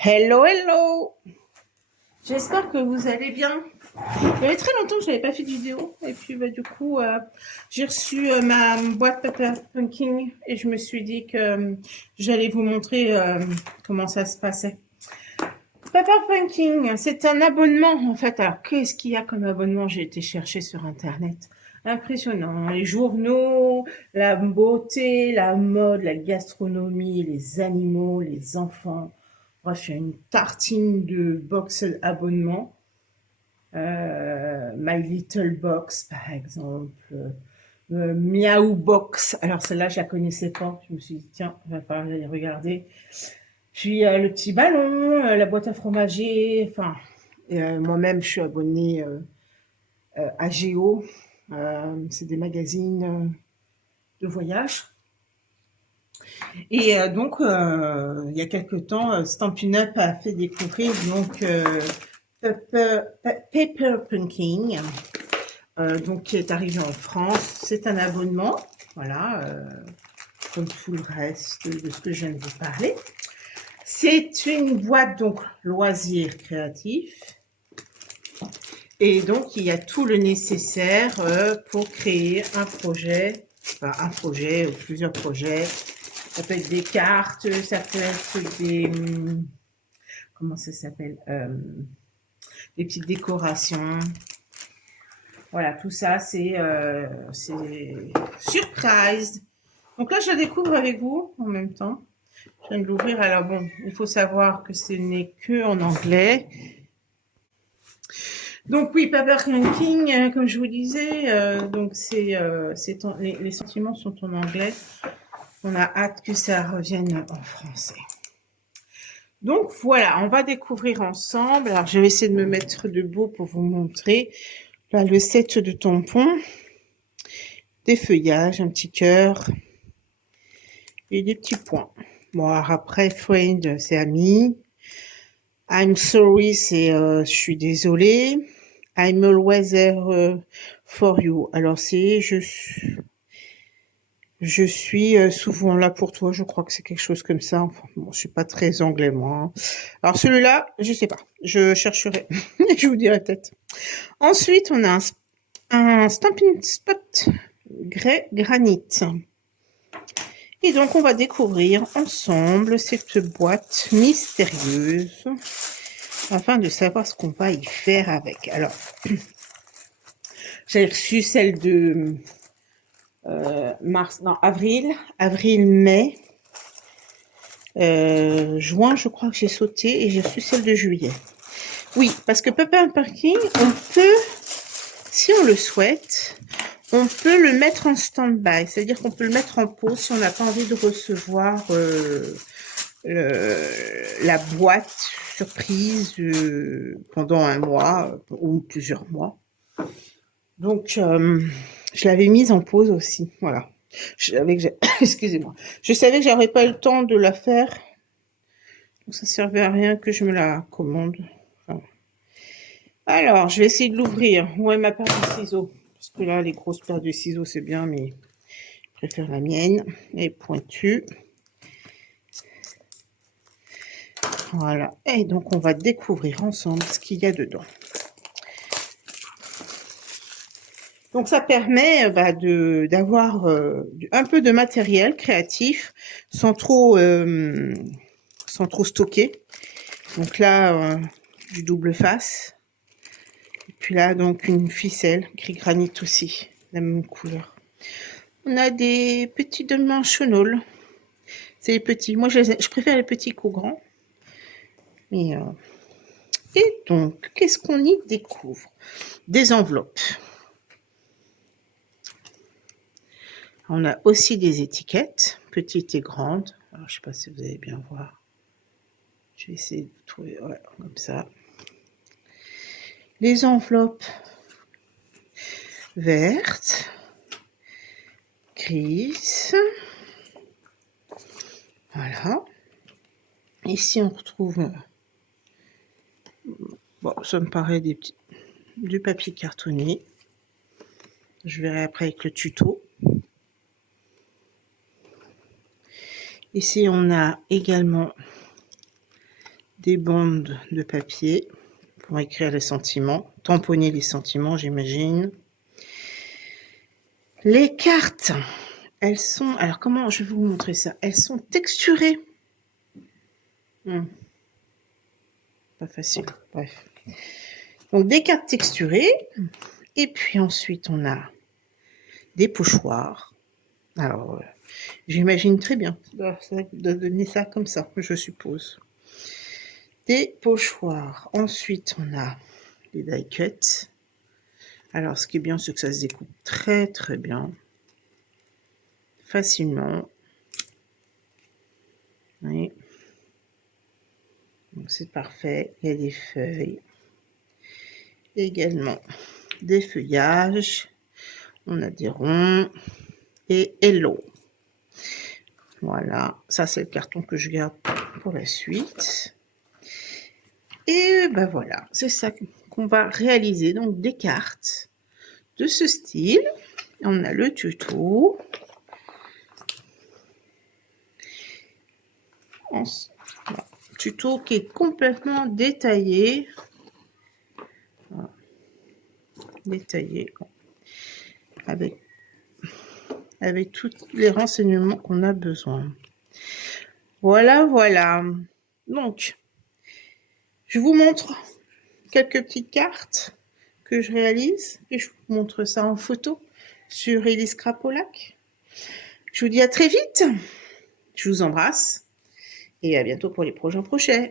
Hello, hello! J'espère que vous allez bien. Il y avait très longtemps que je n'avais pas fait de vidéo. Et puis, du coup, j'ai reçu ma boîte Pepper Punking et je me suis dit que j'allais vous montrer comment ça se passait. Pepper Punking, c'est un abonnement en fait. Alors, qu'est-ce qu'il y a comme abonnement? J'ai été chercher sur Internet. Impressionnant. Les journaux, la beauté, la mode, la gastronomie, les animaux, les enfants. Bref, il y a une tartine de box abonnement. My Little Box, par exemple. Miaou Box. Alors, celle-là, je la connaissais pas. Je me suis dit, tiens, il va falloir aller regarder. Puis, le petit ballon, la boîte à fromager. Enfin, moi-même, je suis abonnée à Géo. C'est des magazines de voyage. Et donc, il y a quelque temps, Stampin' Up a fait découvrir donc Paper Punking, donc qui est arrivé en France. C'est un abonnement, voilà, comme tout le reste de ce que je viens de vous parler. C'est une boîte donc loisirs créatifs. Et donc, il y a tout le nécessaire pour créer un projet, enfin un projet ou plusieurs projets. Ça peut être des cartes, ça peut être des... Comment ça s'appelle des petites décorations. Voilà, tout ça, c'est surprise. Donc là, je la découvre avec vous en même temps. Je viens de l'ouvrir. Alors bon, il faut savoir que ce n'est que en anglais. Donc oui, Paper King, comme je vous disais, donc les sentiments sont en anglais. On a hâte que ça revienne en français. Donc voilà, on va découvrir ensemble. Alors je vais essayer de me mettre debout pour vous montrer. Là, le set de tampons, des feuillages, un petit cœur et des petits points. Bon, alors après, friend, c'est ami. I'm sorry, c'est je suis désolée. I'm always there for you. Alors c'est je suis souvent là pour toi. Je crois que c'est quelque chose comme ça. Enfin, bon, je suis pas très anglais moi. Hein. Alors celui-là, je sais pas. Je chercherai. Je vous dirai peut-être. Ensuite, on a un Stampin' Spot grès granit. Et donc, on va découvrir ensemble cette boîte mystérieuse afin de savoir ce qu'on va y faire avec. Alors, j'ai reçu celle de avril, mai, juin, je crois que j'ai sauté et j'ai reçu celle de juillet. Oui, parce que Pepper Punking, on peut, si on le souhaite, on peut le mettre en stand-by, c'est-à-dire qu'on peut le mettre en pause si on n'a pas envie de recevoir la boîte surprise pendant un mois ou plusieurs mois. Donc, je l'avais mise en pause aussi, voilà. Excusez-moi. Je savais que j'aurais pas le temps de la faire, donc ça servait à rien que je me la commande. Enfin. Alors, je vais essayer de l'ouvrir. Où est ma paire de ciseaux? Parce que là, les grosses paires de ciseaux, c'est bien, mais je préfère la mienne. Elle est pointue. Voilà. Et donc, on va découvrir ensemble ce qu'il y a dedans. Donc, ça permet d'avoir un peu de matériel créatif sans trop stocker. Donc là, du double face. Et puis là, donc, une ficelle gris granit aussi, la même couleur. On a des petits dimensionals. C'est les petits. Moi, je préfère les petits qu'aux grands. Mais, et donc, qu'est-ce qu'on y découvre? Des enveloppes. On a aussi des étiquettes, petites et grandes. Alors, je ne sais pas si vous allez bien voir. Je vais essayer de trouver, ouais, comme ça. Les enveloppes vertes, grises. Voilà. Ici, on retrouve, bon, ça me paraît du papier cartonné. Je verrai après avec le tuto. Ici, on a également des bandes de papier pour écrire les sentiments, tamponner les sentiments, j'imagine. Les cartes, elles sont... Alors, comment je vais vous montrer ça? Elles sont texturées. Pas facile, bref. Donc, des cartes texturées. Et puis ensuite, on a des pochoirs. Alors, j'imagine très bien de donner ça comme ça, je suppose. Des pochoirs. Ensuite, on a des die cuts. Alors, ce qui est bien, c'est que ça se découpe très très bien. Facilement. Oui. Donc, c'est parfait. Il y a des feuilles. Également des feuillages. On a des ronds. Et hello. Voilà. Ça, c'est le carton que je garde pour la suite. Et ben voilà, c'est ça qu'on va réaliser. Donc des cartes de ce style. On a le tuto. Voilà. Tuto qui est complètement détaillé. Voilà. Détaillé. Avec tous les renseignements qu'on a besoin. Voilà, voilà. Donc, je vous montre quelques petites cartes que je réalise et je vous montre ça en photo sur Elise Crapolac. Je vous dis à très vite. Je vous embrasse et à bientôt pour les prochains.